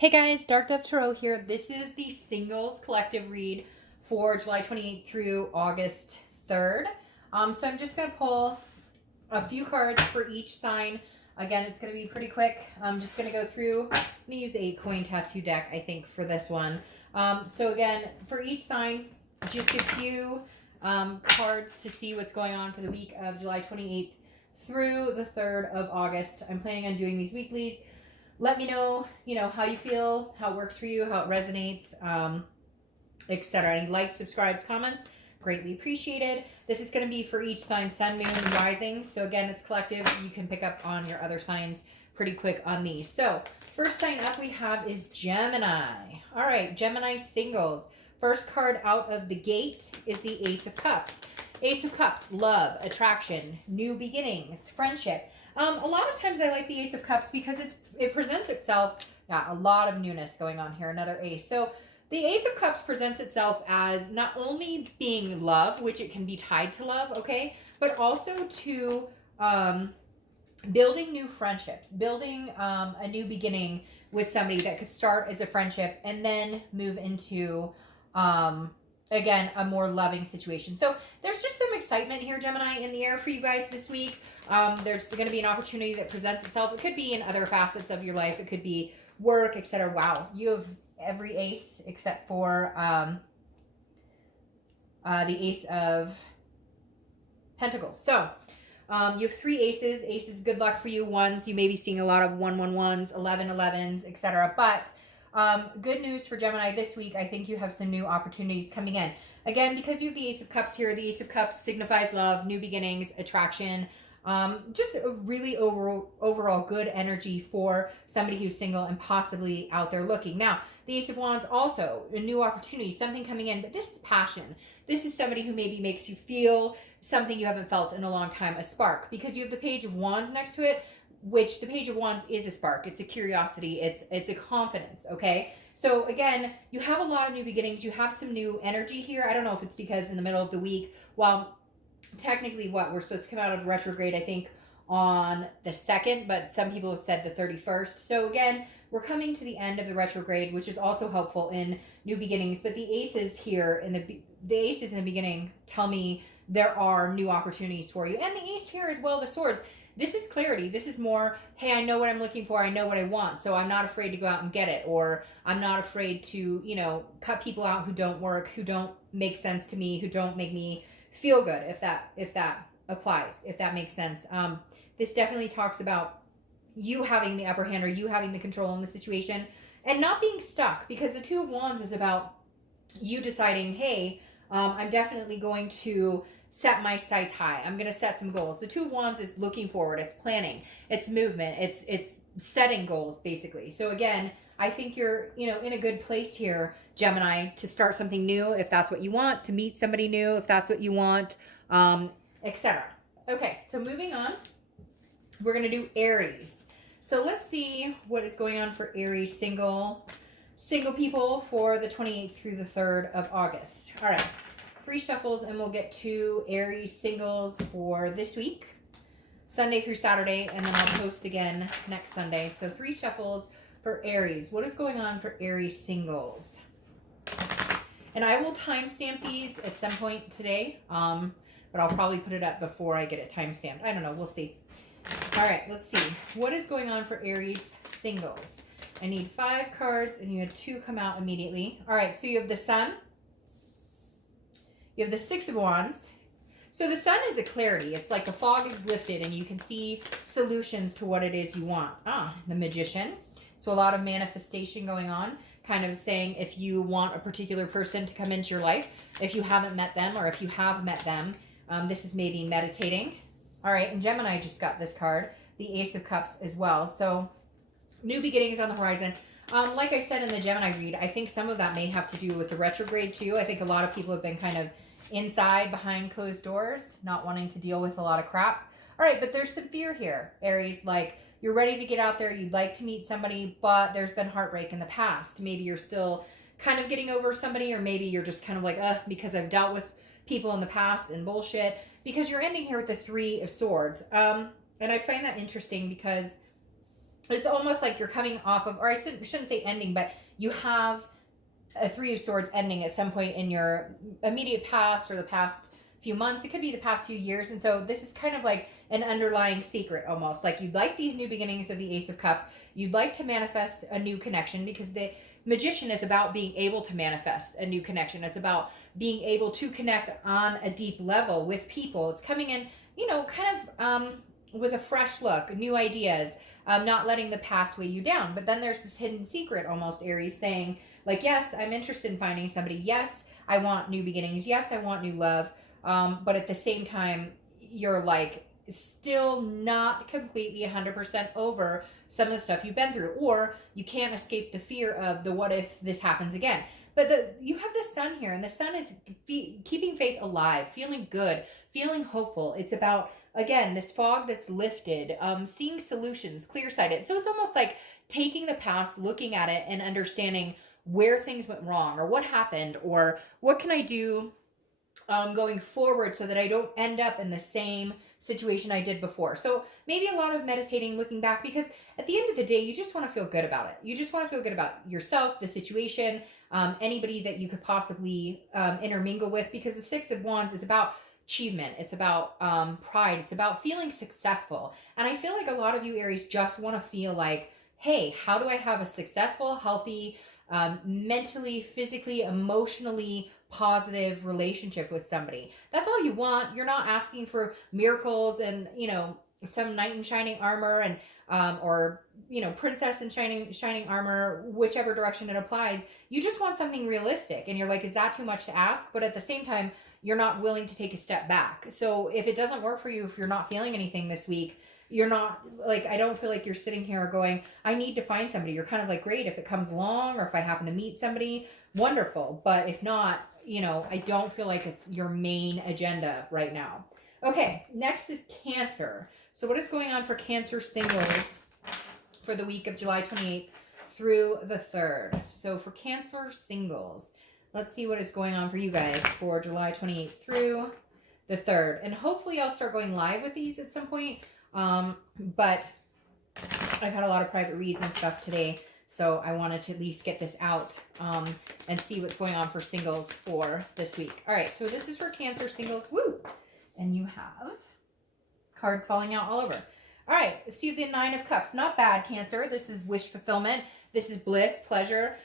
Hey guys, Dark Dove Tarot here. This is the singles collective read for July 28th through August 3rd. So I'm just going to pull a few cards for each sign. Again, it's going to be pretty quick. I'm just going to go through. I'm going to use the 8-coin tattoo deck, I think, for this one. So again, for each sign, just a few cards to see what's going on for the week of July 28th through the 3rd of August. I'm planning on doing these weeklies. Let me know, how you feel, how it works for you, how it resonates, etc. Any likes, subscribes, comments, greatly appreciated. This is going to be for each sign, sun, moon, and rising. So again, it's collective. You can pick up on your other signs pretty quick on these. So first sign up we have is Gemini. All right, Gemini singles. First card out of the gate is the Ace of Cups. Ace of Cups, love, attraction, new beginnings, friendship. A lot of times I like the Ace of Cups because it presents itself, a lot of newness going on here, another ace. So the Ace of Cups presents itself as not only being love, which it can be tied to love, okay, but also to building new friendships, building a new beginning with somebody that could start as a friendship and then move into again, a more loving situation. So there's just some excitement here, Gemini, in the air for you guys this week. There's going to be an opportunity that presents itself. It could be in other facets of your life. It could be work, etc. Wow, you have every ace except for the Ace of Pentacles. So you have 3 aces. Aces, good luck for you. Ones, you may be seeing a lot of 111s, 1111s, etc. But good news for Gemini this week. I think you have some new opportunities coming in. Again, because you have the Ace of Cups here, the Ace of Cups signifies love, new beginnings, attraction, just a really overall good energy for somebody who's single and possibly out there looking. Now, the Ace of Wands also a new opportunity, something coming in, but this is passion. This is somebody who maybe makes you feel something you haven't felt in a long time, a spark, because you have the Page of Wands next to it, which the Page of Wands is a spark. It's a curiosity. It's a confidence, okay? So again, you have a lot of new beginnings. You have some new energy here. I don't know if it's because in the middle of the week, well, technically we're supposed to come out of retrograde, I think, on the 2nd, but some people have said the 31st. So again, we're coming to the end of the retrograde, which is also helpful in new beginnings. But the aces here, the aces in the beginning tell me there are new opportunities for you. And the ace here as well, the swords. This is clarity. This is more, hey, I know what I'm looking for. I know what I want. So I'm not afraid to go out and get it. Or I'm not afraid to, cut people out who don't work, who don't make sense to me, who don't make me feel good, if that applies, if that makes sense. This definitely talks about you having the upper hand or you having the control in the situation and not being stuck, because the Two of Wands is about you deciding, hey, I'm definitely going to set my sights high. I'm going to set some goals. The Two of Wands is looking forward. It's planning. It's movement. It's setting goals, basically. So again, I think you're, in a good place here, Gemini, to start something new if that's what you want, to meet somebody new if that's what you want, etc. Okay, so moving on, we're going to do Aries. So let's see what is going on for Aries single people for the 28th through the 3rd of August. All right. 3 shuffles and we'll get to Aries singles for this week, Sunday through Saturday, and then I'll post again next Sunday. So 3 shuffles for Aries. What is going on for Aries singles? And I will timestamp these at some point today, but I'll probably put it up before I get it timestamped. I don't know. We'll see. All right, let's see. What is going on for Aries singles? I need 5 cards, and you had 2 come out immediately. All right, so you have the Sun. You have the 6 of Wands. So the Sun is a clarity. It's like the fog is lifted and you can see solutions to what it is you want. The Magician. So a lot of manifestation going on, kind of saying if you want a particular person to come into your life, if you haven't met them or if you have met them, this is maybe meditating. All right, and Gemini just got this card, the Ace of Cups as well. So new beginnings on the horizon. Like I said in the Gemini read, I think some of that may have to do with the retrograde too. I think a lot of people have been kind of inside behind closed doors, not wanting to deal with a lot of crap. All right, but there's some fear here, Aries. Like, you're ready to get out there. You'd like to meet somebody, but there's been heartbreak in the past. Maybe you're still kind of getting over somebody, or maybe you're just kind of like, because I've dealt with people in the past and bullshit. Because you're ending here with the 3 of Swords. And I find that interesting because it's almost like you're coming off of, or I shouldn't say ending, but you have a Three of Swords ending at some point in your immediate past or the past few months. It could be the past few years. And so this is kind of like an underlying secret almost. Like you'd like these new beginnings of the Ace of Cups. You'd like to manifest a new connection, because the Magician is about being able to manifest a new connection. It's about being able to connect on a deep level with people. It's coming in, you know, kind of with a fresh look, new ideas, not letting the past weigh you down. But then there's this hidden secret almost, Aries, saying like, yes, I'm interested in finding somebody. Yes, I want new beginnings. Yes, I want new love. But at the same time, you're like still not completely 100% over some of the stuff you've been through, or you can't escape the fear of the what if this happens again. But you have the Sun here, and the Sun is keeping faith alive, feeling good, feeling hopeful. It's about, again, this fog that's lifted, seeing solutions, clear-sighted. So it's almost like taking the past, looking at it, and understanding where things went wrong, or what happened, or what can I do going forward so that I don't end up in the same situation I did before. So maybe a lot of meditating, looking back, because at the end of the day, you just want to feel good about it. You just want to feel good about yourself, the situation, anybody that you could possibly intermingle with, because the Six of Wands is about achievement. It's about pride. It's about feeling successful. And I feel like a lot of you Aries just want to feel like, hey, how do I have a successful, healthy, mentally, physically, emotionally positive relationship with somebody? That's all you want. You're not asking for miracles and, you know, some knight in shining armor and or, you know, princess in shining armor, whichever direction it applies. You just want something realistic, and you're like, is that too much to ask? But at the same time, you're not willing to take a step back. So if it doesn't work for you, if you're not feeling anything this week, you're not like, I don't feel like you're sitting here going, I need to find somebody. You're kind of like, great, if it comes along, or if I happen to meet somebody, wonderful. But if not, you know, I don't feel like it's your main agenda right now. Okay, next is Cancer. So what is going on for Cancer singles for the week of July 28th through the 3rd? So for Cancer singles, let's see what is going on for you guys for July 28th through the 3rd. And hopefully I'll start going live with these at some point. But I've had a lot of private reads and stuff today, so I wanted to at least get this out and see what's going on for singles for this week. All right, so this is for Cancer singles. Woo! And you have cards falling out all over. All right, so you have the Nine of Cups. Not bad, Cancer. This is wish fulfillment. This is bliss, pleasure.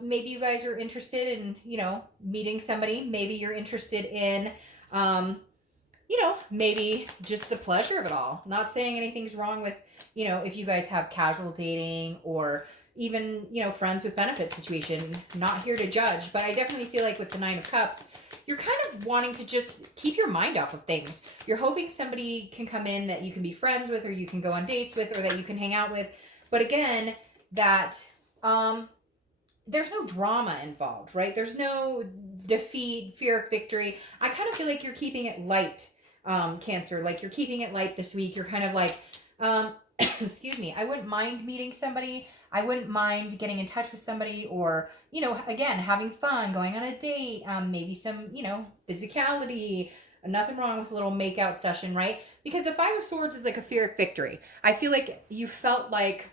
Maybe you guys are interested in, you know, meeting somebody. Maybe you're interested in, you know, maybe just the pleasure of it all. Not saying anything's wrong with, you know, if you guys have casual dating or even, you know, friends with benefit situation. Not here to judge, but I definitely feel like with the Nine of Cups, you're kind of wanting to just keep your mind off of things. You're hoping somebody can come in that you can be friends with, or you can go on dates with, or that you can hang out with. But again, that there's no drama involved, right? There's no defeat, fear of victory. I kind of feel like you're keeping it light, Cancer. Like you're keeping it light this week. You're kind of like, excuse me, I wouldn't mind meeting somebody. I wouldn't mind getting in touch with somebody, or, you know, again, having fun, going on a date, maybe some, you know, physicality. Nothing wrong with a little make-out session, right? Because the Five of Swords is like a fear of victory. I feel like you felt like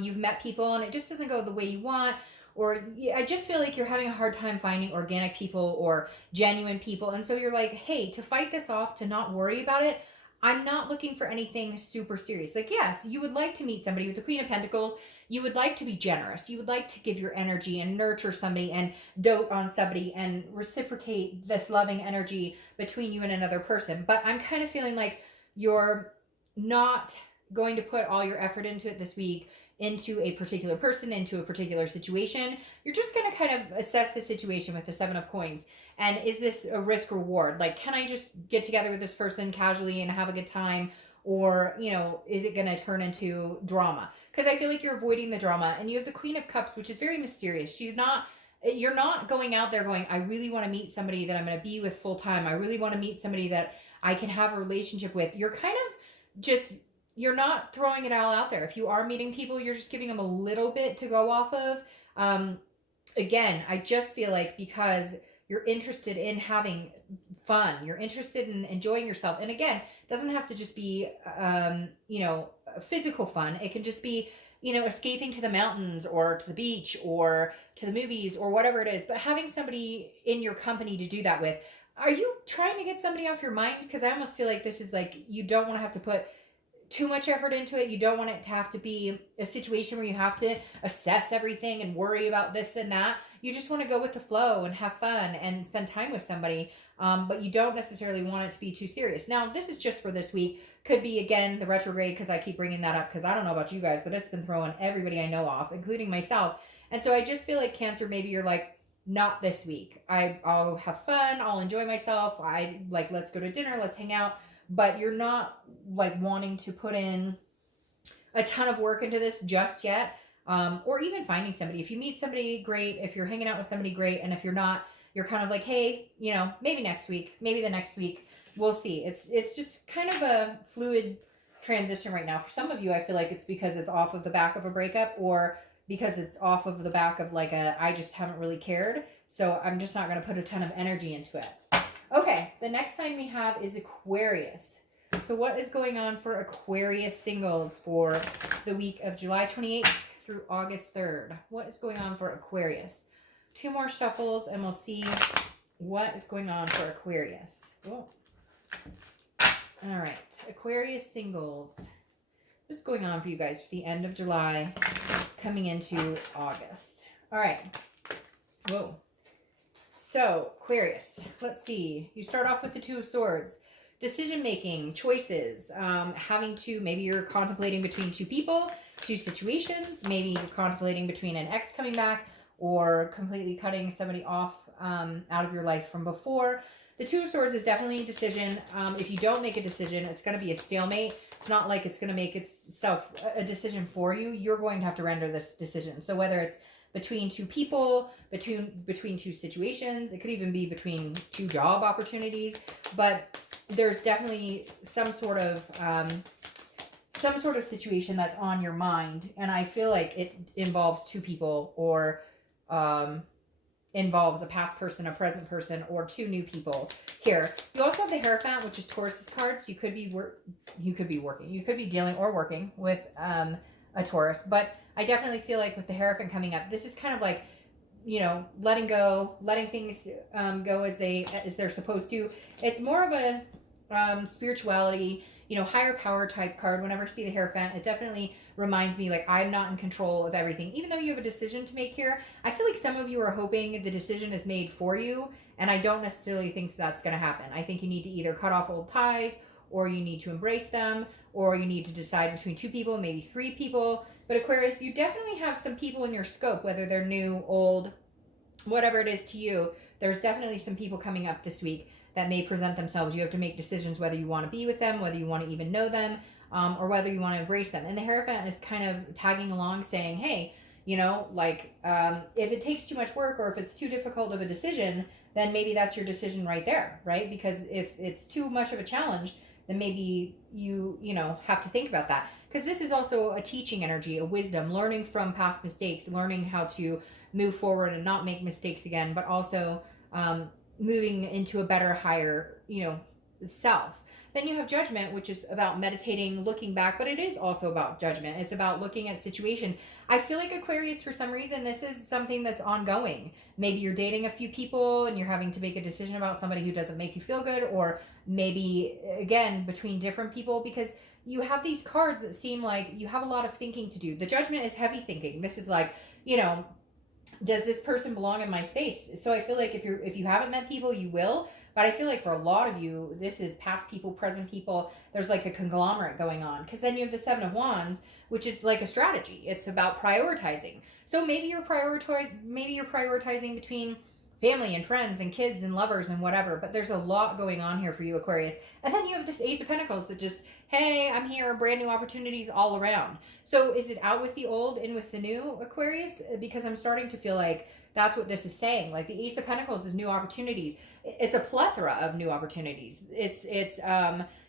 you've met people and it just doesn't go the way you want, or I just feel like you're having a hard time finding organic people or genuine people. And so you're like, hey, to fight this off, to not worry about it, I'm not looking for anything super serious. Like, yes, you would like to meet somebody with the Queen of Pentacles. You would like to be generous. You would like to give your energy and nurture somebody and dote on somebody and reciprocate this loving energy between you and another person. But I'm kind of feeling like you're not going to put all your effort into it this week, into a particular person, into a particular situation. You're just going to kind of assess the situation with the Seven of Coins. And is this a risk reward? Like, can I just get together with this person casually and have a good time? Or, you know, is it going to turn into drama? Because I feel like you're avoiding the drama. And you have the Queen of Cups, which is very mysterious. You're not going out there going, I really want to meet somebody that I'm going to be with full time. I really want to meet somebody that I can have a relationship with. You're kind of just, you're not throwing it all out there. If you are meeting people, you're just giving them a little bit to go off of. Again, I just feel like because you're interested in having fun, you're interested in enjoying yourself. And again, It doesn't have to just be, you know, physical fun. It can just be, you know, escaping to the mountains or to the beach or to the movies or whatever it is, but having somebody in your company to do that with. Are you trying to get somebody off your mind? Because I almost feel like this is like, you don't want to have to put too much effort into it. You don't want it to have to be a situation where you have to assess everything and worry about this and that. You just want to go with the flow and have fun and spend time with somebody. But you don't necessarily want it to be too serious. Now, this is just for this week. Could be, again, the retrograde, because I keep bringing that up because I don't know about you guys, but it's been throwing everybody I know off, including myself. And so I just feel like Cancer, maybe you're like, not this week. I'll have fun. I'll enjoy myself. Let's go to dinner. Let's hang out. But you're not like wanting to put in a ton of work into this just yet. Or even finding somebody. If you meet somebody, great. If you're hanging out with somebody, great. And if you're not, you're kind of like, hey, you know, maybe next week, maybe the next week. We'll see. It's just kind of a fluid transition right now. For some of you, I feel like it's because it's off of the back of a breakup, or because it's off of the back of like I just haven't really cared. So I'm just not going to put a ton of energy into it. Okay, the next sign we have is Aquarius. So what is going on for Aquarius singles for the week of July 28th through August 3rd? What is going on for Aquarius? 2 more shuffles and we'll see what is going on for Aquarius. Oh. All right, Aquarius singles. What's going on for you guys for the end of July coming into August? All right. Whoa. So, Aquarius, let's see. You start off with the 2 of Swords. Decision-making, choices, maybe you're contemplating between 2 people, 2 situations. Maybe you're contemplating between an ex coming back or completely cutting somebody off out of your life from before. The 2 of Swords is definitely a decision. If you don't make a decision, it's going to be a stalemate. It's not like it's going to make itself a decision for you. You're going to have to render this decision. So whether it's between 2 people, between 2 situations, it could even be between 2 job opportunities. But there's definitely some sort of situation that's on your mind, and I feel like it involves 2 people, or involves a past person, a present person, or 2 new people here. You also have the Hierophant, which is Taurus's card. So you could be working. You could be dealing or working with a Taurus. But I definitely feel like with the Hierophant coming up, this is kind of like, you know, letting go, letting things go as they're supposed to. It's more of a spirituality, you know, higher power type card. Whenever I see the Hierophant, it definitely reminds me like I'm not in control of everything. Even though you have a decision to make here, I feel like some of you are hoping the decision is made for you, and I don't necessarily think that's going to happen. I think you need to either cut off old ties, or you need to embrace them, or you need to decide between 2 people, maybe 3 people. But Aquarius, you definitely have some people in your scope, whether they're new, old, whatever it is to you. There's definitely some people coming up this week that may present themselves. You have to make decisions whether you want to be with them, whether you want to even know them, or whether you want to embrace them. And the Hierophant is kind of tagging along saying, hey, you know, like, if it takes too much work, or if it's too difficult of a decision, then maybe that's your decision right there, right? Because if it's too much of a challenge, then maybe you know, have to think about that. Because this is also a teaching energy, a wisdom, learning from past mistakes, learning how to move forward and not make mistakes again, but also moving into a better, higher, you know, self. Then you have Judgment, which is about meditating, looking back, but it is also about judgment. It's about looking at situations. I feel like Aquarius, for some reason, this is something that's ongoing. Maybe you're dating a few people and you're having to make a decision about somebody who doesn't make you feel good, or maybe, again, between different people, because you have these cards that seem like you have a lot of thinking to do. The Judgment is heavy thinking. This is like, you know, does this person belong in my space? So I feel like if you haven't met people, you will. But I feel like for a lot of you, this is past people, present people. There's like a conglomerate going on. Because then you have the 7 of Wands, which is like a strategy. It's about prioritizing. So maybe you're prioritizing between family and friends and kids and lovers and whatever. But there's a lot going on here for you, Aquarius. And then you have this Ace of Pentacles that just, hey, I'm here, brand new opportunities all around. So is it out with the old, in with the new, Aquarius? Because I'm starting to feel like that's what this is saying. Like the Ace of Pentacles is new opportunities. it's a plethora of new opportunities. It's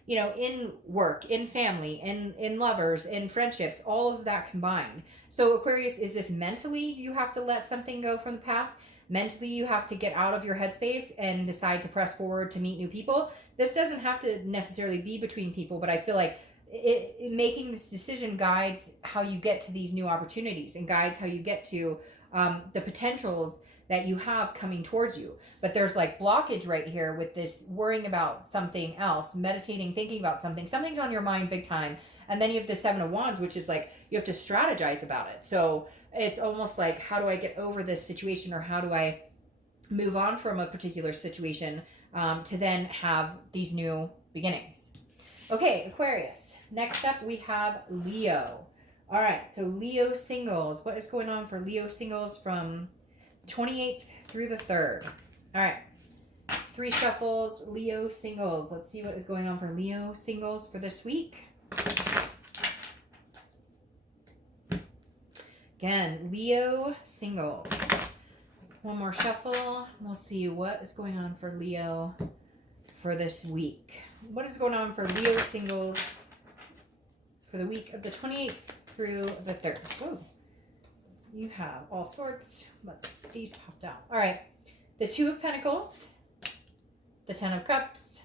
you know, in work, in family, in lovers, in friendships, all of that combined. So Aquarius, is this mentally you have to let something go from the past? Mentally, you have to get out of your headspace and decide to press forward to meet new people. This doesn't have to necessarily be between people, but I feel like making this decision guides how you get to these new opportunities and guides how you get to the potentials that you have coming towards you. But there's like blockage right here with this worrying about something else, meditating, thinking about something. Something's on your mind big time. And then you have the Seven of Wands, which is like you have to strategize about it. So it's almost like, how do I get over this situation, or how do I move on from a particular situation to then have these new beginnings? Okay, Aquarius. Next up, we have Leo. All right, so Leo singles. What is going on for Leo singles from 28th through the 3rd? All right, 3 shuffles, Leo singles. Let's see what is going on for Leo singles for this week. Again, Leo singles. One more shuffle. We'll see what is going on for Leo for this week. What is going on for Leo singles for the week of the 28th through the 3rd? Whoa. You have all sorts, but these popped out. All right. The 2 of Pentacles, the 10 of Cups.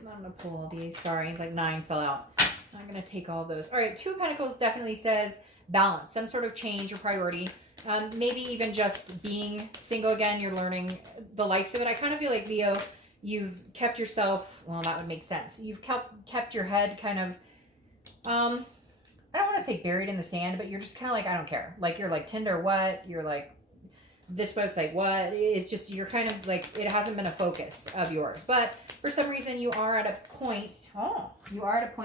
I'm going to pull all these. Sorry, like 9 fell out. I'm going to take all of those. All right. 2 of Pentacles definitely says balance, some sort of change or priority. Maybe even just being single again. You're learning the likes of it. I kind of feel like, Leo, you've kept yourself, well, that would make sense. You've kept your head kind of, I don't want to say buried in the sand, but you're just kind of like, I don't care. Like, you're like, Tinder, what? You're like, this website, what? It's just, you're kind of like, it hasn't been a focus of yours. But for some reason, you are at a point,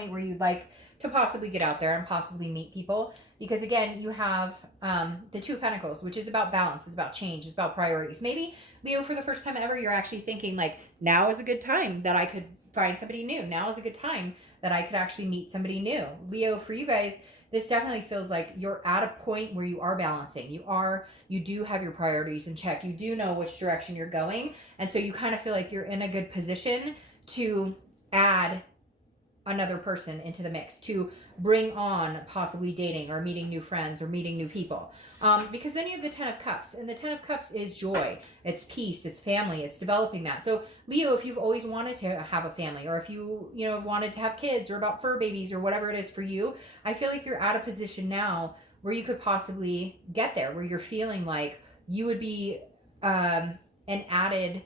where you'd like to possibly get out there and possibly meet people. Because again, you have the 2 of Pentacles, which is about balance, it's about change, it's about priorities. Maybe, Leo, for the first time ever, you're actually thinking like, now is a good time that I could find somebody new. Now is a good time that I could actually meet somebody new. Leo, for you guys, this definitely feels like you're at a point where you are balancing. You do have your priorities in check. You do know which direction you're going. And so you kind of feel like you're in a good position to add another person into the mix, to bring on possibly dating or meeting new friends or meeting new people. Because then you have the 10 of Cups, and the 10 of Cups is joy. It's peace, it's family, it's developing that. So Leo, if you've always wanted to have a family, or if you have wanted to have kids or adopt fur babies or whatever it is for you, I feel like you're at a position now where you could possibly get there, where you're feeling like you would be an added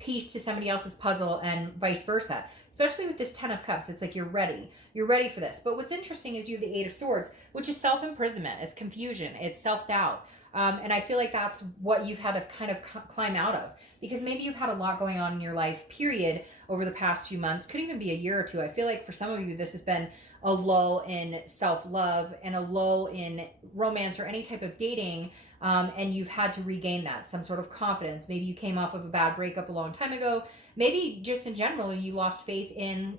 piece to somebody else's puzzle and vice versa. Especially with this 10 of Cups, it's like you're ready. You're ready for this. But what's interesting is you have the 8 of Swords, which is self-imprisonment. It's confusion. It's self-doubt. And I feel like that's what you've had to kind of climb out of. Because maybe you've had a lot going on in your life, period, over the past few months. Could even be a year or two. I feel like for some of you, this has been a lull in self-love and a lull in romance or any type of dating. And you've had to regain that, some sort of confidence. Maybe you came off of a bad breakup a long time ago. Maybe just in general, you lost faith in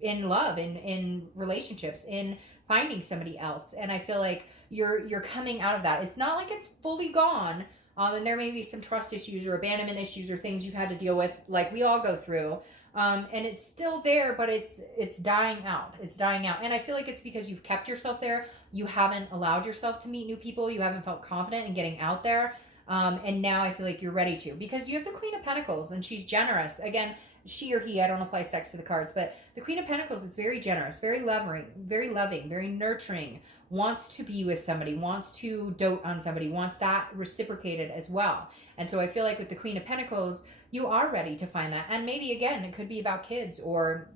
love, in relationships, in finding somebody else. And I feel like you're coming out of that. It's not like it's fully gone. And there may be some trust issues or abandonment issues or things you've had to deal with, like we all go through. And it's still there, but it's dying out. It's dying out. And I feel like it's because you've kept yourself there. You haven't allowed yourself to meet new people. You haven't felt confident in getting out there. And now I feel like you're ready to, because you have the Queen of Pentacles and she's generous. Again, she or he, I don't apply sex to the cards, but the Queen of Pentacles is very generous, very loving, very nurturing, wants to be with somebody, wants to dote on somebody, wants that reciprocated as well. And so I feel like with the Queen of Pentacles, you are ready to find that. And maybe, again, it could be about kids or,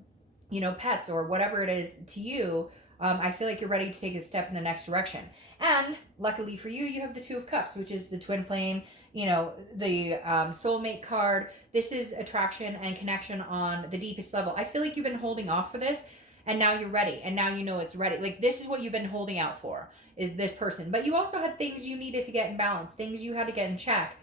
pets or whatever it is to you. I feel like you're ready to take a step in the next direction. And luckily for you, you have the 2 of Cups, which is the twin flame, the soulmate card. This is attraction and connection on the deepest level. I feel like you've been holding off for this, and now you're ready. And now you know it's ready. Like, this is what you've been holding out for, is this person. But you also had things you needed to get in balance, things you had to get in check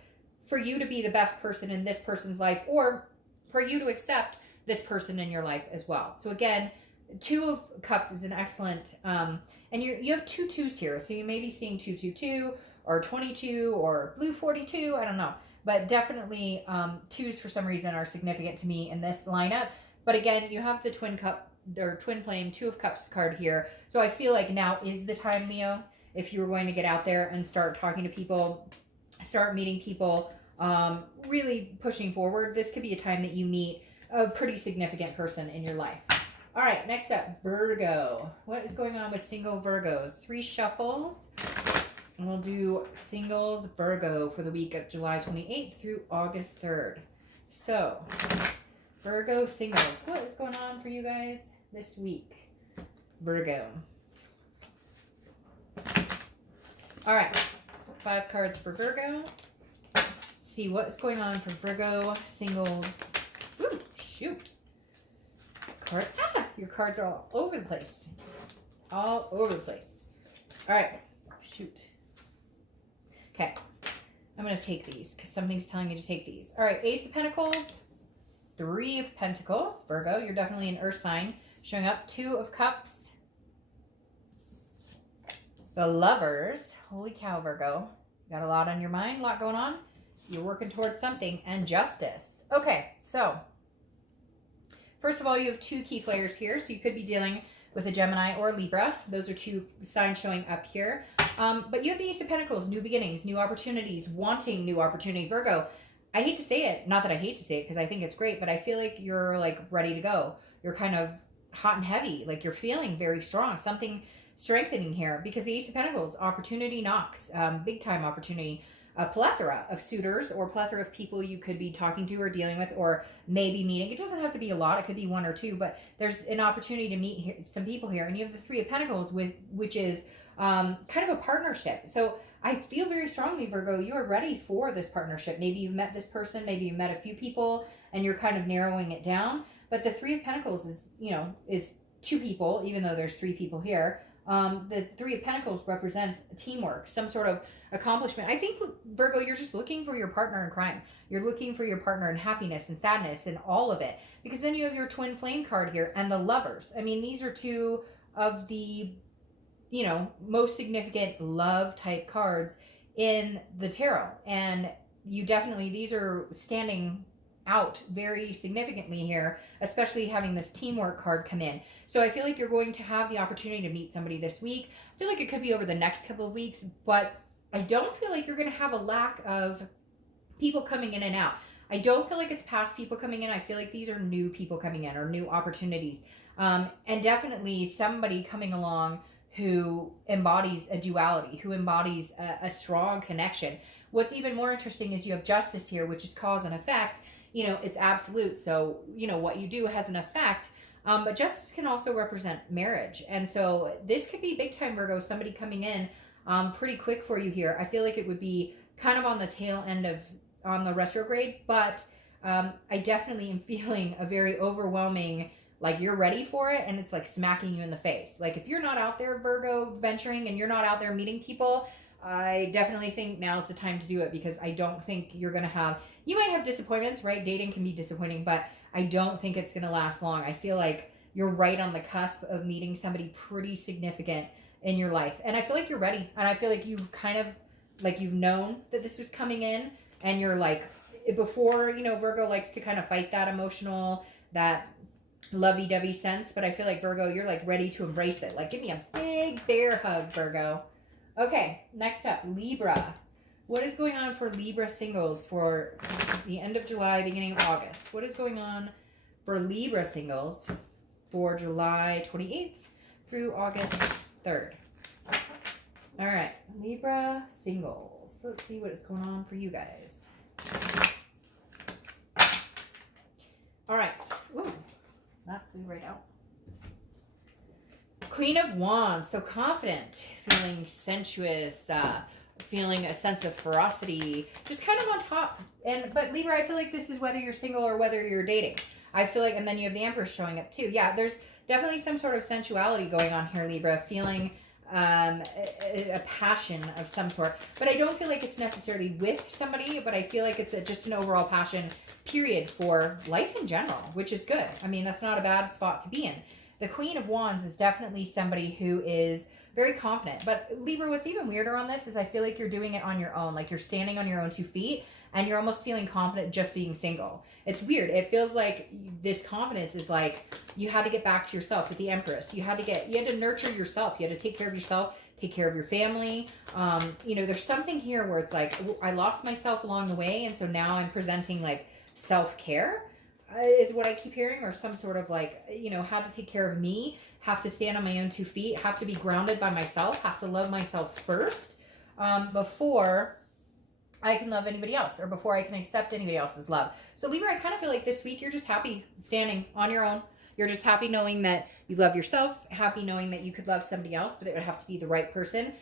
for you to be the best person in this person's life, or for you to accept this person in your life as well. So again, 2 of Cups is an excellent, and you have 2 2s here. So you may be seeing 222, or 22 or blue 42. I don't know. But definitely 2s for some reason are significant to me in this lineup. But again, you have the twin cup or twin flame, 2 of cups card here. So I feel like now is the time, Leo, if you were going to get out there and start talking to people, start meeting people, really pushing forward. This could be a time that you meet a pretty significant person in your life. All right, next up, Virgo. What is going on with single Virgos? 3 shuffles. And we'll do singles Virgo for the week of July 28th through August 3rd. So, Virgo singles. What is going on for you guys this week? Virgo. All right, 5 cards for Virgo. Let's see what is going on for Virgo singles. Ooh, shoot. Card. Your cards are all over the place. All over the place. All right, shoot. Okay, I'm going to take these because something's telling me to take these. All right, Ace of Pentacles, 3 of Pentacles. Virgo, you're definitely an earth sign. Showing up, 2 of Cups. The Lovers. Holy cow, Virgo. You got a lot on your mind, a lot going on. You're working towards something. And Justice. Okay, so first of all, you have 2 key players here. So you could be dealing with a Gemini or a Libra. Those are 2 signs showing up here. But you have the Ace of Pentacles, new beginnings, new opportunities, wanting new opportunity. Virgo, I hate to say it. Not that I hate to say it because I think it's great, but I feel like you're like ready to go. You're kind of hot and heavy. Like you're feeling very strong. Something strengthening here because the Ace of Pentacles, opportunity knocks, big time opportunity. A plethora of suitors or plethora of people you could be talking to or dealing with or maybe meeting. It doesn't have to be a lot. It could be 1 or 2, but there's an opportunity to meet here, some people here. And you have the 3 of Pentacles, which is kind of a partnership. So I feel very strongly, Virgo, you are ready for this partnership. Maybe you've met this person. Maybe you've met a few people and you're kind of narrowing it down. But the 3 of Pentacles is, is 2 people, even though there's 3 people here. The 3 of Pentacles represents teamwork, some sort of accomplishment. I think, Virgo, you're just looking for your partner in crime. You're looking for your partner in happiness and sadness and all of it. Because then you have your twin flame card here and the Lovers. I mean, these are 2 of the, most significant love type cards in the tarot. And you definitely, these are standing out very significantly here, especially having this teamwork card come in. So I feel like you're going to have the opportunity to meet somebody this week. I feel like it could be over the next couple of weeks, but I don't feel like you're going to have a lack of people coming in and out. I don't feel like it's past people coming in. I feel like these are new people coming in or new opportunities. And definitely somebody coming along who embodies a duality, who embodies a strong connection. What's even more interesting is you have Justice here, which is cause and effect. It's absolute. So, what you do has an effect. But Justice can also represent marriage. And so this could be big time, Virgo, somebody coming in pretty quick for you here. I feel like it would be kind of on the tail end of, on the retrograde, but I definitely am feeling a very overwhelming, like you're ready for it and it's like smacking you in the face. Like if you're not out there, Virgo, venturing and you're not out there meeting people, I definitely think now's the time to do it because I don't think you're going to have, you might have disappointments, right? Dating can be disappointing, but I don't think it's going to last long. I feel like you're right on the cusp of meeting somebody pretty significant in your life. And I feel like you're ready. And I feel like you've kind of, like you've known that this was coming in and you're like, before, Virgo likes to kind of fight that emotional, that lovey-dovey sense. But I feel like, Virgo, you're like ready to embrace it. Like give me a big bear hug, Virgo. Okay, next up, Libra. What is going on for Libra singles for the end of July, beginning of August? What is going on for Libra singles for July 28th through August 3rd? All right, Libra singles. Let's see what is going on for you guys. All right. Ooh, that flew right out. Queen of Wands, so confident, feeling sensuous, feeling a sense of ferocity, just kind of on top. But Libra, I feel like this is whether you're single or whether you're dating. I feel like, and then you have the Empress showing up too. Yeah, there's definitely some sort of sensuality going on here, Libra, feeling a passion of some sort. But I don't feel like it's necessarily with somebody, but I feel like it's just an overall passion, period, for life in general, which is good. I mean, that's not a bad spot to be in. The Queen of Wands is definitely somebody who is very confident. But Libra, what's even weirder on this is I feel like you're doing it on your own. Like you're standing on your own 2 feet and you're almost feeling confident just being single. It's weird. It feels like this confidence is like you had to get back to yourself with the Empress. You had to nurture yourself. You had to take care of yourself, take care of your family. You know, there's something here where it's like, I lost myself along the way. And so now I'm presenting like self-care is what I keep hearing, or some sort of like, you know, had to take care of me, have to stand on my own 2 feet, have to be grounded by myself, have to love myself first before I can love anybody else, or before I can accept anybody else's love. So Libra, I kind of feel like this week you're just happy standing on your own. You're just happy knowing that you love yourself, happy knowing that you could love somebody else, but it would have to be the right person.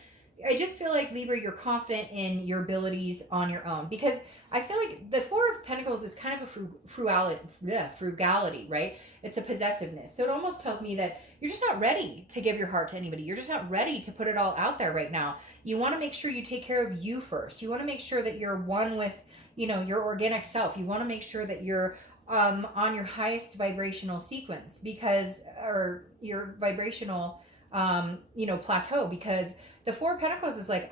I just feel like, Libra, you're confident in your abilities on your own, because I feel like the Four of Pentacles is kind of a frugality, right? It's a possessiveness. So it almost tells me that you're just not ready to give your heart to anybody. You're just not ready to put it all out there right now. You want to make sure you take care of you first. You want to make sure that you're one with, you know, your organic self. You want to make sure that you're on your highest vibrational sequence, because, or your vibrational, you know, plateau, because the Four of Pentacles is like,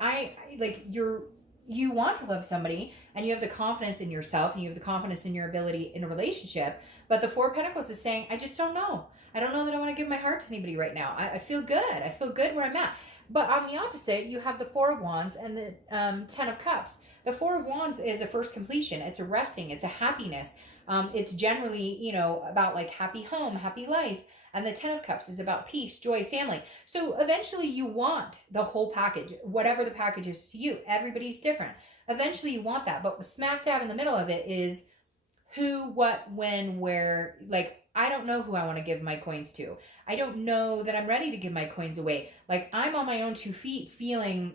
you want to love somebody and you have the confidence in yourself and you have the confidence in your ability in a relationship. But the Four of Pentacles is saying, I just don't know. I don't know that I want to give my heart to anybody right now. I feel good. I feel good where I'm at. But on the opposite, you have the Four of Wands and the 10 of Cups. The Four of Wands is a first completion. It's a resting. It's a happiness. It's generally, you know, about like happy home, happy life. And the 10 of Cups is about peace, joy, family. So eventually you want the whole package, whatever the package is to you. Everybody's different. Eventually you want that. But smack dab in the middle of it is who, what, when, where. Like, I don't know who I want to give my coins to. I don't know that I'm ready to give my coins away. Like, I'm on my own 2 feet feeling,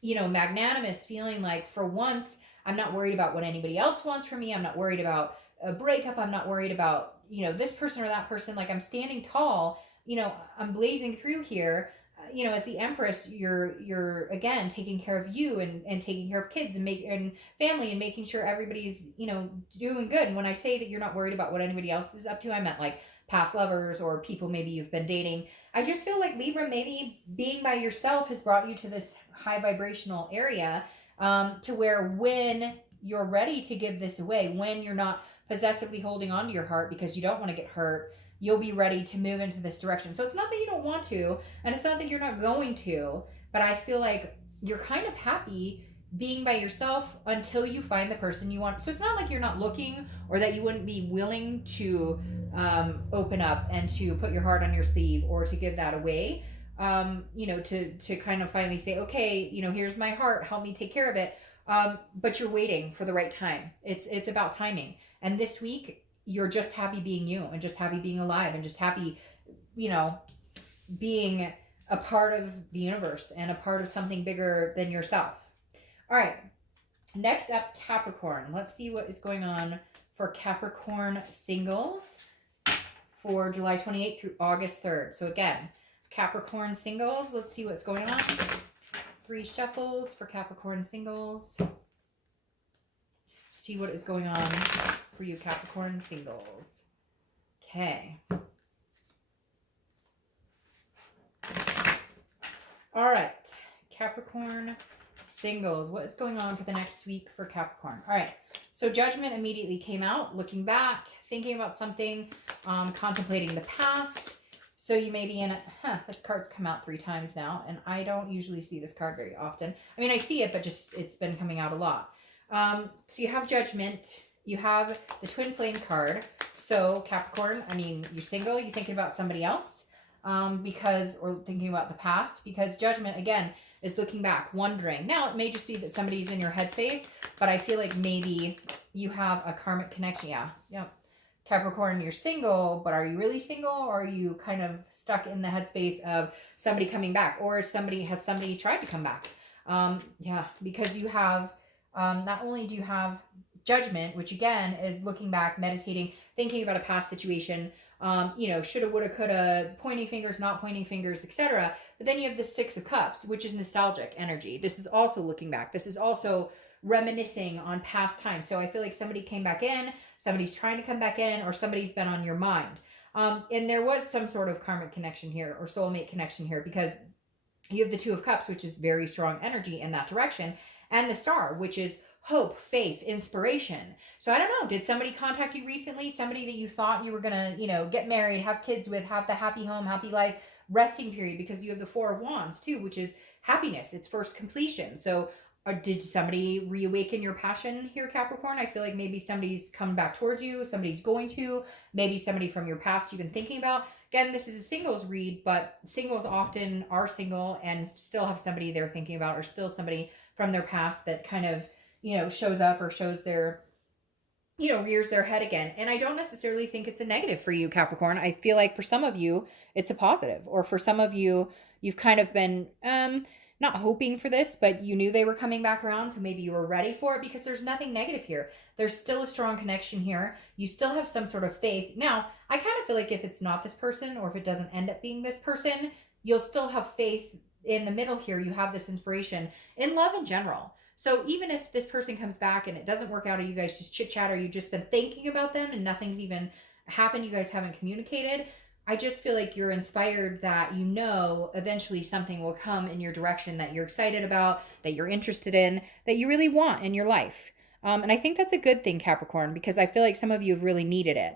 you know, magnanimous, feeling like for once, I'm not worried about what anybody else wants from me. I'm not worried about a breakup. I'm not worried about, you know, this person or that person. Like, I'm standing tall, you know, I'm blazing through here. You know, as the Empress, you're again taking care of you and taking care of kids and family and making sure everybody's, you know, doing good. And when I say that you're not worried about what anybody else is up to, I meant like past lovers or people maybe you've been dating. I just feel like, Libra, maybe being by yourself has brought you to this high vibrational area, to where when you're ready to give this away, when you're not possessively holding on to your heart because you don't want to get hurt, you'll be ready to move into this direction. So it's not that you don't want to, and it's not that you're not going to, but I feel like you're kind of happy being by yourself until you find the person you want. So it's not like you're not looking, or that you wouldn't be willing to open up and to put your heart on your sleeve, or to give that away, you know, to kind of finally say, okay, you know, here's my heart, help me take care of it. But you're waiting for the right time. It's about timing. And this week, you're just happy being you, and just happy being alive, and just happy, you know, being a part of the universe and a part of something bigger than yourself. All right. Next up, Capricorn. Let's see what is going on for Capricorn singles for July 28th through August 3rd. So again, Capricorn singles, let's see what's going on. 3 shuffles for Capricorn singles. See what is going on for you Capricorn singles. Okay. All right. Capricorn singles. What is going on for the next week for Capricorn? All right. So Judgment immediately came out, looking back, thinking about something, contemplating the past. So you may be in a, this card's come out 3 times now, and I don't usually see this card very often. I mean, I see it, but just it's been coming out a lot. So you have Judgment, you have the Twin Flame card. So Capricorn, I mean, you're single, you're thinking about somebody else, or thinking about the past, because Judgment, again, is looking back, wondering. Now, it may just be that somebody's in your headspace, but I feel like maybe you have a karmic connection. Yeah. Capricorn, you're single, but are you really single, or are you kind of stuck in the headspace of somebody coming back, or has somebody tried to come back? Yeah, because you have, not only do you have Judgment, which again is looking back, meditating, thinking about a past situation, you know, shoulda, woulda, coulda, pointing fingers, not pointing fingers, etc. But then you have the 6 of Cups, which is nostalgic energy. This is also looking back. This is also reminiscing on past times. So I feel like somebody came back in, somebody's trying to come back in, or somebody's been on your mind. And there was some sort of karmic connection here, or soulmate connection here, because You have the Two of Cups, which is very strong energy in that direction, and the Star, which is hope, faith, inspiration. So I don't know, did somebody contact you recently? Somebody that you thought you were going to, get married, have kids with, have the happy home, happy life, resting period, because you have the Four of Wands too, which is happiness. It's first completion. So did somebody reawaken your passion here, Capricorn? I feel like maybe somebody's come back towards you. Somebody's going to. Maybe somebody from your past you've been thinking about. Again, this is a singles read, but singles often are single and still have somebody they're thinking about, or still somebody from their past that kind of, shows up or shows their, rears their head again. And I don't necessarily think it's a negative for you, Capricorn. I feel like for some of you, it's a positive. Or for some of you, you've kind of been not hoping for this, but you knew they were coming back around, so maybe you were ready for it, because there's nothing negative here. There's still a strong connection here. You still have some sort of faith. Now, I kind of feel like if it's not this person, or if it doesn't end up being this person, you'll still have faith in the middle here. You have this inspiration in love in general. So even if this person comes back and it doesn't work out, or you guys just chit chat, or you've just been thinking about them and nothing's even happened, you guys haven't communicated, I just feel like you're inspired that eventually something will come in your direction that you're excited about, that you're interested in, that you really want in your life. And I think that's a good thing, Capricorn, because I feel like some of you have really needed it.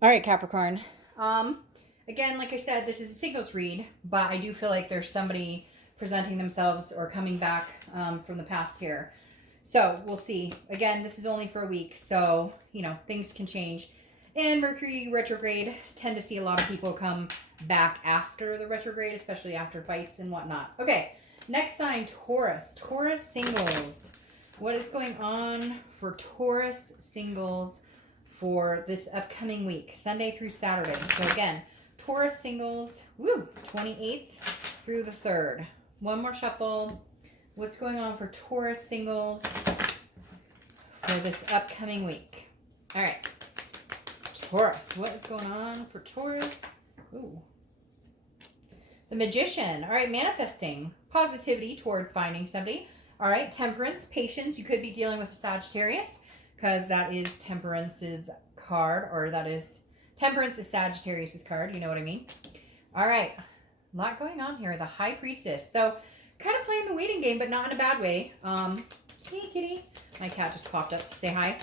All right, Capricorn. Again, like I said, this is a singles read, but I do feel like there's somebody presenting themselves or coming back from the past here. So we'll see. Again, this is only for a week, so, things can change. And Mercury retrograde, tend to see a lot of people come back after the retrograde, especially after fights and whatnot. Okay, next sign, Taurus. Taurus singles. What is going on for Taurus singles for this upcoming week, Sunday through Saturday? So again, Taurus singles, 28th through the 3rd. One more shuffle. What's going on for Taurus singles for this upcoming week? All right. Taurus, what is going on for Taurus? Ooh. The Magician. All right, manifesting. Positivity towards finding somebody. All right, Temperance, patience. You could be dealing with a Sagittarius, because that is Temperance's card, or that is Temperance is Sagittarius's card. You know what I mean? All right, a lot going on here. The High Priestess. So kind of playing the waiting game, but not in a bad way. Hey, kitty. My cat just popped up to say hi.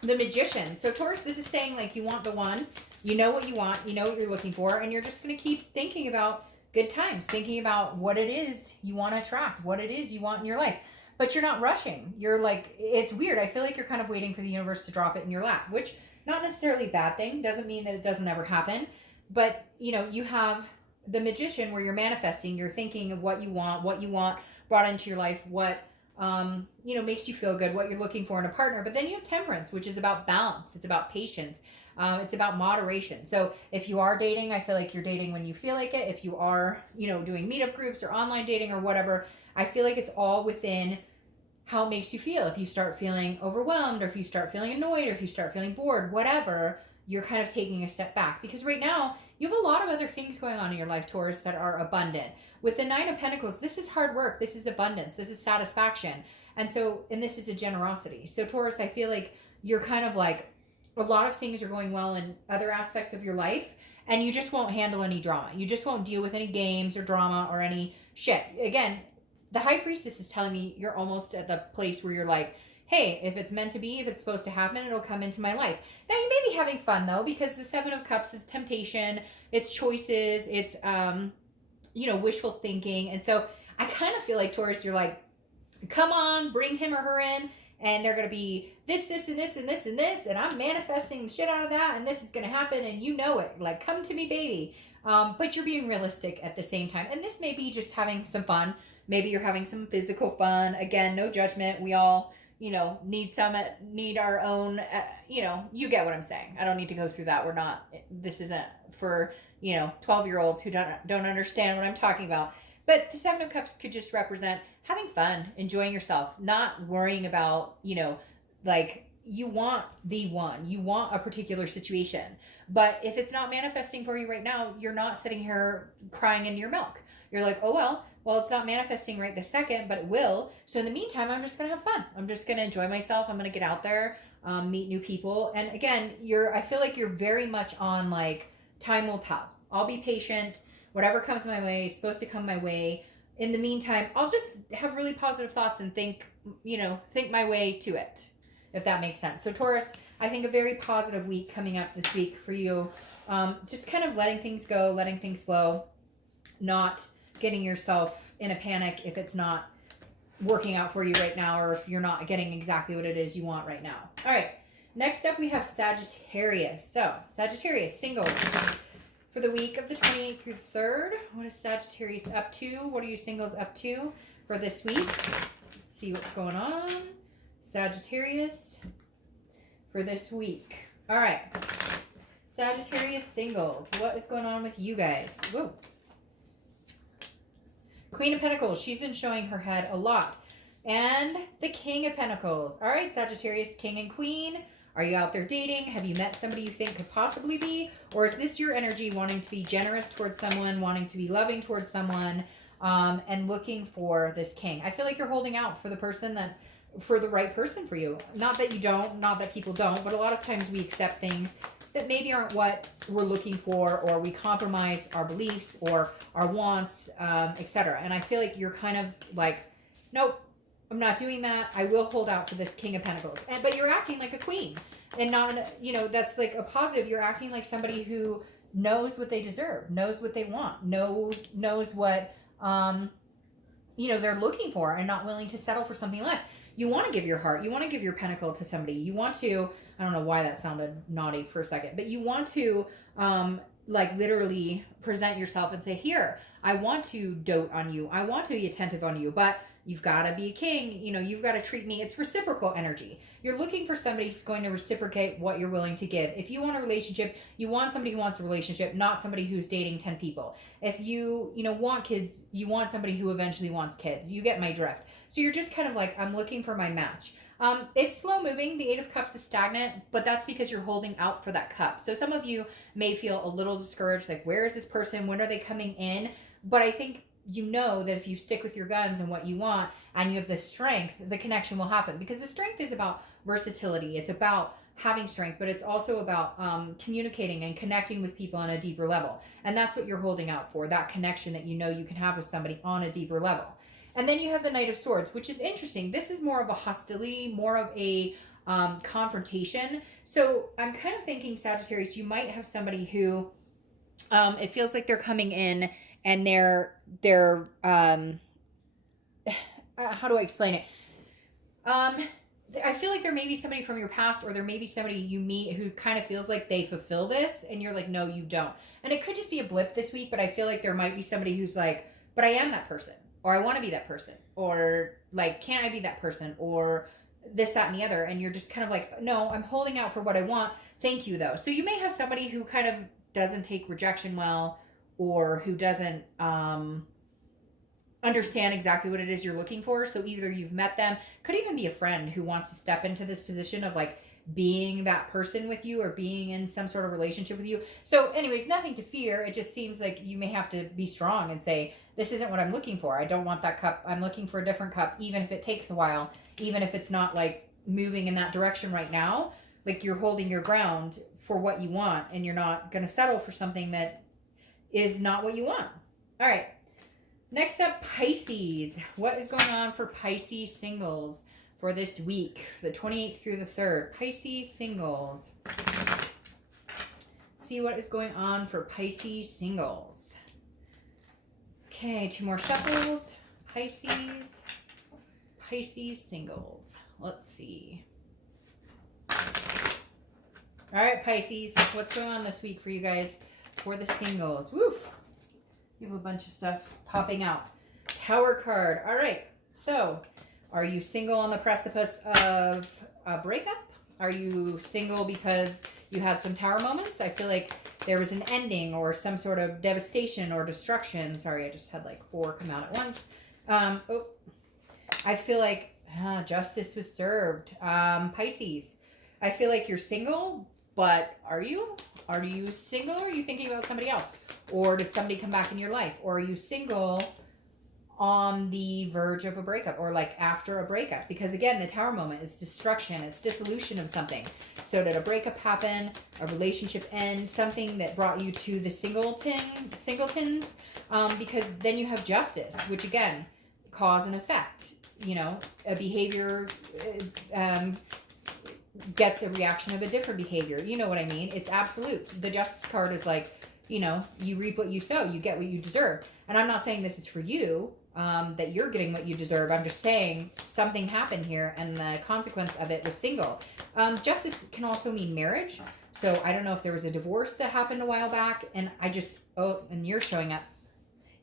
The Magician. So Taurus, this is saying like you want the one, you know what you want, you know what you're looking for, and you're just going to keep thinking about good times, thinking about what it is you want to attract, what it is you want in your life. But you're not rushing. You're like, it's weird. I feel like you're kind of waiting for the universe to drop it in your lap, which not necessarily a bad thing. Doesn't mean that it doesn't ever happen. But, you have the Magician where you're manifesting, you're thinking of what you want brought into your life, what makes you feel good, what you're looking for in a partner. But then you have Temperance, which is about balance. It's about patience. It's about moderation. So if you are dating, I feel like you're dating when you feel like it. If you are, doing meetup groups or online dating or whatever, I feel like it's all within how it makes you feel. If you start feeling overwhelmed, or if you start feeling annoyed, or if you start feeling bored, whatever, you're kind of taking a step back. Because right now, you have a lot of other things going on in your life, Taurus, that are abundant. With the Nine of Pentacles, this is hard work. This is abundance. This is satisfaction. And this is a generosity. So Taurus, I feel like you're kind of like, a lot of things are going well in other aspects of your life, and you just won't handle any drama. You just won't deal with any games or drama or any shit. Again, the High Priestess is telling me you're almost at the place where you're like, hey, if it's meant to be, if it's supposed to happen, it'll come into my life. Now, you may be having fun, though, because the Seven of Cups is temptation, it's choices, it's, wishful thinking. And so I kind of feel like, Taurus, you're like, come on, bring him or her in, and they're going to be this, and this, and this, and this, and I'm manifesting the shit out of that, and this is going to happen, and you know it. Like, come to me, baby. But you're being realistic at the same time. And this may be just having some fun. Maybe you're having some physical fun. Again, no judgment. We all, need our own, you get what I'm saying. I don't need to go through that. This isn't for, 12-year-olds who don't understand what I'm talking about. But the Seven of Cups could just represent having fun, enjoying yourself, not worrying about, you want the one, you want a particular situation. But if it's not manifesting for you right now, you're not sitting here crying into your milk. You're like, oh, well, it's not manifesting right this second, but it will. So in the meantime, I'm just going to have fun. I'm just going to enjoy myself. I'm going to get out there, meet new people. And again, I feel like you're very much on like, time will tell. I'll be patient. Whatever comes my way is supposed to come my way. In the meantime, I'll just have really positive thoughts and think my way to it, if that makes sense. So Taurus, I think a very positive week coming up this week for you. Just kind of letting things go, letting things flow, not getting yourself in a panic if it's not working out for you right now, or if you're not getting exactly what it is you want right now. All right. Next up, we have Sagittarius. So Sagittarius, singles. For the week of the 28th through the 3rd, what is Sagittarius up to? What are you singles up to for this week? Let's see what's going on. Sagittarius for this week. All right. Sagittarius singles. What is going on with you guys? Whoa. Queen of Pentacles. She's been showing her head a lot. And the King of Pentacles. All right, Sagittarius, King and Queen. Are you out there dating? Have you met somebody you think could possibly be? Or is this your energy wanting to be generous towards someone, wanting to be loving towards someone, and looking for this king? I feel like you're holding out for the person for the right person for you. Not that you don't, not that people don't, but a lot of times we accept things that maybe aren't what we're looking for, or we compromise our beliefs or our wants, etc. And I feel like you're kind of like, nope, I'm not doing that. I will hold out for this King of Pentacles. But you're acting like a queen. And not, that's like a positive. You're acting like somebody who knows what they deserve, knows what they want, knows what, they're looking for, and not willing to settle for something less. You want to give your heart. You want to give your pentacle to somebody. You want to, I don't know why that sounded naughty for a second, but you want to, literally present yourself and say, here, I want to dote on you. I want to be attentive on you, but you've got to be a king. You've got to treat me. It's reciprocal energy. You're looking for somebody who's going to reciprocate what you're willing to give. If you want a relationship, you want somebody who wants a relationship, not somebody who's dating 10 people. If you, want kids, you want somebody who eventually wants kids. You get my drift. So you're just kind of like, I'm looking for my match. It's slow moving. The 8 of Cups is stagnant, but that's because you're holding out for that cup. So some of you may feel a little discouraged, like, where is this person? When are they coming in? But I think that if you stick with your guns and what you want, and you have the strength, the connection will happen. Because the strength is about versatility. It's about having strength, but it's also about communicating and connecting with people on a deeper level. And that's what you're holding out for, that connection that you can have with somebody on a deeper level. And then you have the Knight of Swords, which is interesting. This is more of a hostility, more of a confrontation. So I'm kind of thinking, Sagittarius, you might have somebody who it feels like they're coming in and they're how do I explain it? I feel like there may be somebody from your past, or there may be somebody you meet who kind of feels like they fulfill this, and you're like, no, you don't. And it could just be a blip this week, but I feel like there might be somebody who's like, but I am that person, or I want to be that person, or like, can't I be that person, or this, that, and the other. And you're just kind of like, no, I'm holding out for what I want. Thank you, though. So you may have somebody who kind of doesn't take rejection well, or who doesn't understand exactly what it is you're looking for. So either you've met them, could even be a friend who wants to step into this position of like being that person with you, or being in some sort of relationship with you. So anyways, nothing to fear. It just seems like you may have to be strong and say, this isn't what I'm looking for. I don't want that cup. I'm looking for a different cup, even if it takes a while, even if it's not like moving in that direction right now. Like, you're holding your ground for what you want, and you're not going to settle for something that is not what you want. All right. Next up, Pisces. What is going on for Pisces singles for this week, the 28th through the 3rd? Pisces singles. See what is going on for Pisces singles. Okay, 2 more shuffles. Pisces singles. Let's see. All right, Pisces, what's going on this week for you guys for the singles? Woof. You have a bunch of stuff popping out. Tower card. All right. So, are you single on the precipice of a breakup? Are you single because you had some tower moments? I feel like there was an ending or some sort of devastation or destruction. Sorry, I just had like 4 come out at once. I feel like justice was served. Pisces, I feel like you're single, but are you? Are you single, or are you thinking about somebody else? Or did somebody come back in your life? Or are you single on the verge of a breakup, or like after a breakup, because again, the Tower moment is destruction, it's dissolution of something. So did a breakup happen, a relationship end, something that brought you to the singletons, because then you have justice, which again, cause and effect. You know, a behavior gets a reaction of a different behavior. You know what I mean? It's absolutes. The Justice card is like, you know, you reap what you sow, you get what you deserve. And I'm not saying this is for you, that you're getting what you deserve. I'm just saying something happened here and the consequence of it was single. Justice can also mean marriage. So I don't know if there was a divorce that happened a while back, and and you're showing up.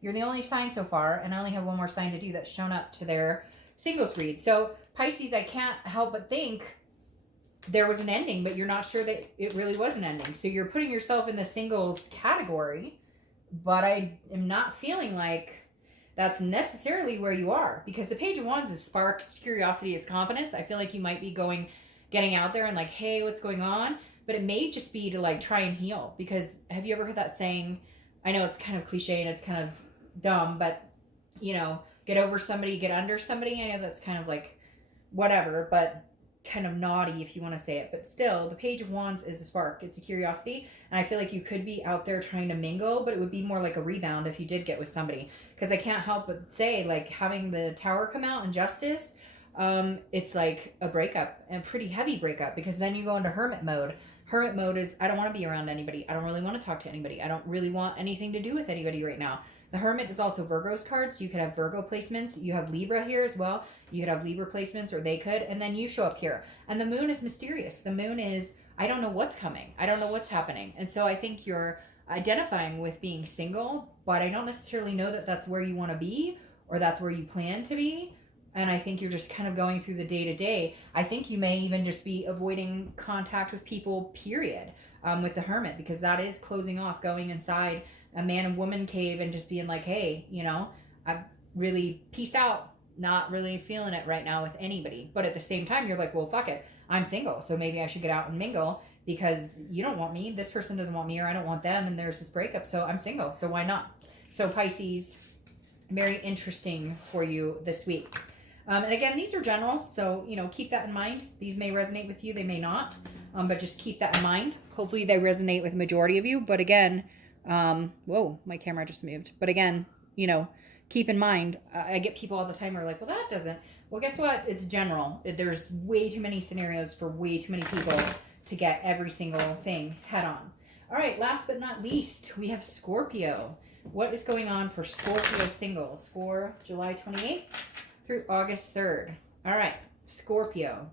You're the only sign so far, and I only have one more sign to do that's shown up to their singles read. So Pisces, I can't help but think there was an ending, but you're not sure that it really was an ending. So you're putting yourself in the singles category, but I am not feeling like that's necessarily where you are, because the Page of Wands is spark, it's curiosity, it's confidence. I feel like you might be getting out there and like, hey, what's going on? But it may just be to like try and heal, because have you ever heard that saying? I know it's kind of cliche and it's kind of dumb, but you know, get over somebody, get under somebody. I know that's kind of like whatever, but kind of naughty if you want to say it, but still, the Page of Wands is a spark, it's a curiosity, and I feel like you could be out there trying to mingle, but it would be more like a rebound if you did get with somebody, because I can't help but say, like, having the Tower come out and Justice, it's like a breakup, and a pretty heavy breakup, because then you go into hermit mode. Hermit mode is, I don't want to be around anybody, I don't really want to talk to anybody, I don't really want anything to do with anybody right now. The Hermit is also Virgo's card, so you could have Virgo placements. You have Libra here as well. You could have Libra placements, or they could, and then you show up here. And the Moon is mysterious. The Moon is, I don't know what's coming. I don't know what's happening. And so I think you're identifying with being single, but I don't necessarily know that that's where you want to be, or that's where you plan to be. And I think you're just kind of going through the day-to-day. I think you may even just be avoiding contact with people, period, with the Hermit, because that is closing off, going inside a man and woman cave and just being like, hey, you know, I really, peace out, not really feeling it right now with anybody. But at the same time, you're like, well, fuck it, I'm single, so maybe I should get out and mingle, because you don't want me, this person doesn't want me, or I don't want them, and there's this breakup, so I'm single, so why not? So Pisces, very interesting for you this week. And again, these are general, so, you know, keep that in mind. These may resonate with you, they may not, but just keep that in mind. Hopefully they resonate with the majority of you, but again, whoa, my camera just moved. But again, you know, keep in mind, I get people all the time who are like, well, that doesn't. Well, guess what? It's general. There's way too many scenarios for way too many people to get every single thing head on. All right, last but not least, we have Scorpio. What is going on for Scorpio singles for July 28th through August 3rd? All right, Scorpio.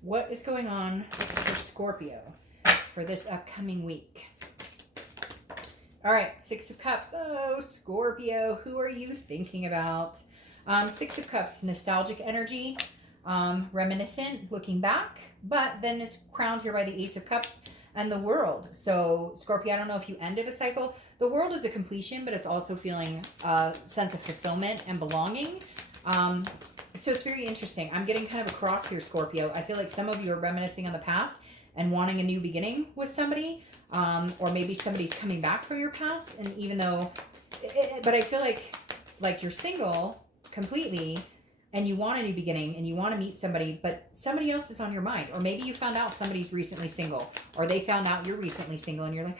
What is going on for Scorpio for this upcoming week? All right, Six of Cups. Oh, Scorpio, who are you thinking about? Six of Cups, nostalgic energy, reminiscent, looking back, but then it's crowned here by the Ace of Cups and the World. So, Scorpio, I don't know if you ended a cycle. The World is a completion, but it's also feeling a sense of fulfillment and belonging. So it's very interesting. I'm getting kind of a cross here, Scorpio. I feel like some of you are reminiscing on the past and wanting a new beginning with somebody. Or maybe somebody's coming back from your past, and even though, but I feel like you're single completely, and you want a new beginning, and you want to meet somebody, but somebody else is on your mind, or maybe you found out somebody's recently single, or they found out you're recently single, and you're like,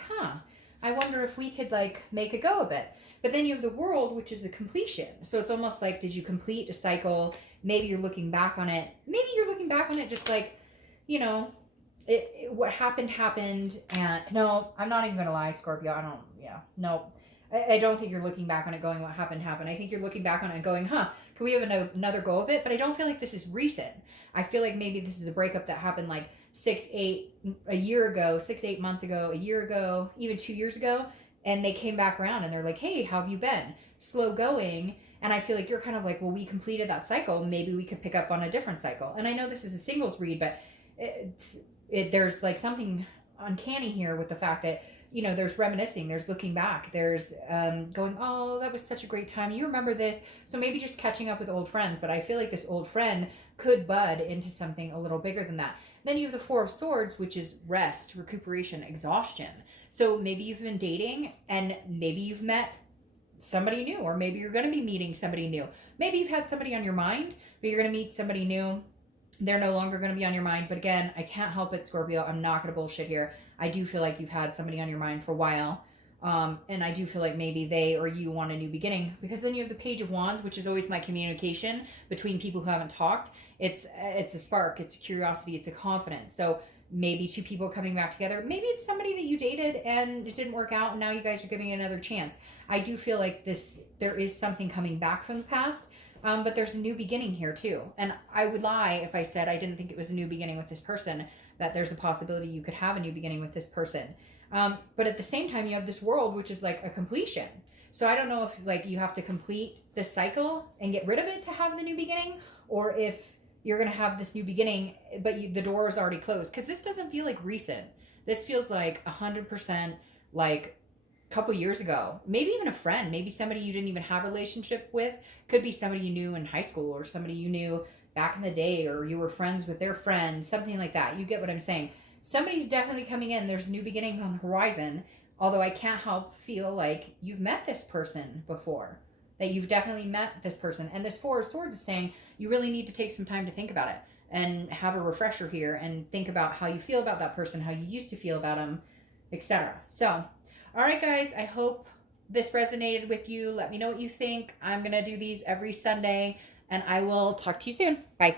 I wonder if we could like make a go of it. But then you have the World, which is a completion. So it's almost like, did you complete a cycle? Maybe you're looking back on it. Maybe you're looking back on it just like, you know, what happened, and no, I'm not even going to lie, Scorpio. I don't think you're looking back on it going, what happened. I think you're looking back on it and going, can we have another go of it? But I don't feel like this is recent. I feel like maybe this is a breakup that happened like 6-8 months ago, a year ago, even 2 years ago. And they came back around and they're like, hey, how have you been? Slow going. And I feel like you're kind of like, well, we completed that cycle. Maybe we could pick up on a different cycle. And I know this is a singles read, but there's like something uncanny here with the fact that, you know, there's reminiscing, there's looking back, there's going, oh, that was such a great time. You remember this? So maybe just catching up with old friends. But I feel like this old friend could bud into something a little bigger than that. Then you have the Four of Swords, which is rest, recuperation, exhaustion. So maybe you've been dating and maybe you've met somebody new, or maybe you're going to be meeting somebody new. Maybe you've had somebody on your mind, but you're going to meet somebody new. They're no longer going to be on your mind. But again, I can't help it, Scorpio. I'm not going to bullshit here. I do feel like you've had somebody on your mind for a while. And I do feel like maybe they or you want a new beginning, because then you have the Page of Wands, which is always my communication between people who haven't talked. It's a spark. It's a curiosity. It's a confidence. So maybe two people coming back together. Maybe it's somebody that you dated and it didn't work out, and now you guys are giving it another chance. I do feel like there is something coming back from the past. But there's a new beginning here too. And I would lie if I said I didn't think it was a new beginning with this person, that there's a possibility you could have a new beginning with this person. But at the same time, you have this world, which is like a completion. So I don't know if like you have to complete this cycle and get rid of it to have the new beginning, or if you're going to have this new beginning, but the door is already closed. Because this doesn't feel like recent. This feels like 100% like couple years ago, maybe even a friend, maybe somebody you didn't even have a relationship with, could be somebody you knew in high school, or somebody you knew back in the day, or you were friends with their friend, something like that. You get what I'm saying? Somebody's definitely coming in. There's a new beginning on the horizon, although I can't help feel like you've met this person before, that you've definitely met this person. And this Four of Swords is saying you really need to take some time to think about it and have a refresher here and think about how you feel about that person, how you used to feel about them, etc. So all right, guys, I hope this resonated with you. Let me know what you think. I'm going to do these every Sunday, and I will talk to you soon. Bye.